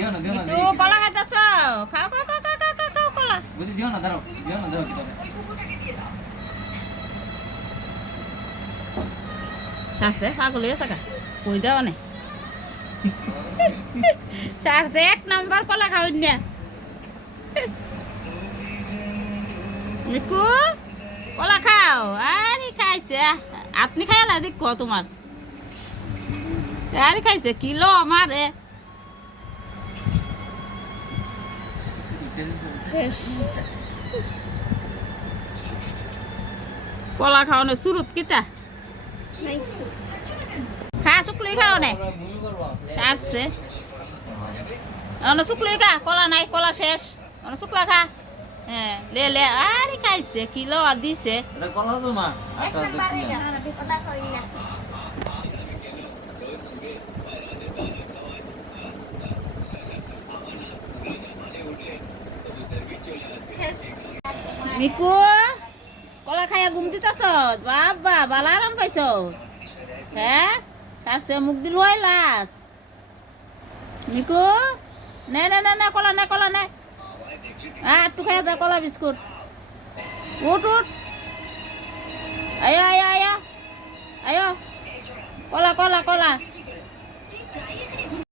Miku কলা খাইতেছ খাও খাও খাও খাও খাও খাও কলা সারছে পাগল হয়ে থাকা কই দাও না সারছে 1 নাম্বার কলা খাওয়াই না মিকু কলা খাও আরে খাইছে আপনি খাইলা দেখো তোমার আরে খাইছে কিলো আমারে কলা খাওয়ানো সুরত কিতা খা শুক্লই খাও না সারছে শুক্লই খা কলা নাই কলা শেষ শুক্লা খা হ্যাঁ লে লে আরে খাইছে কিলো দিছে মিকু কলা খাইয়া ঘুম দিতেছ বাবা বালা আরাম পাইছ হ্যাঁ সারছে মুখ দিল লাস মিকু নে নে নে নে কলা নে কলা নে একটু খাইয়া দে কলা বিস্কুট উঠ উঠ আয় আয় আয় আয় কলা কলা কলা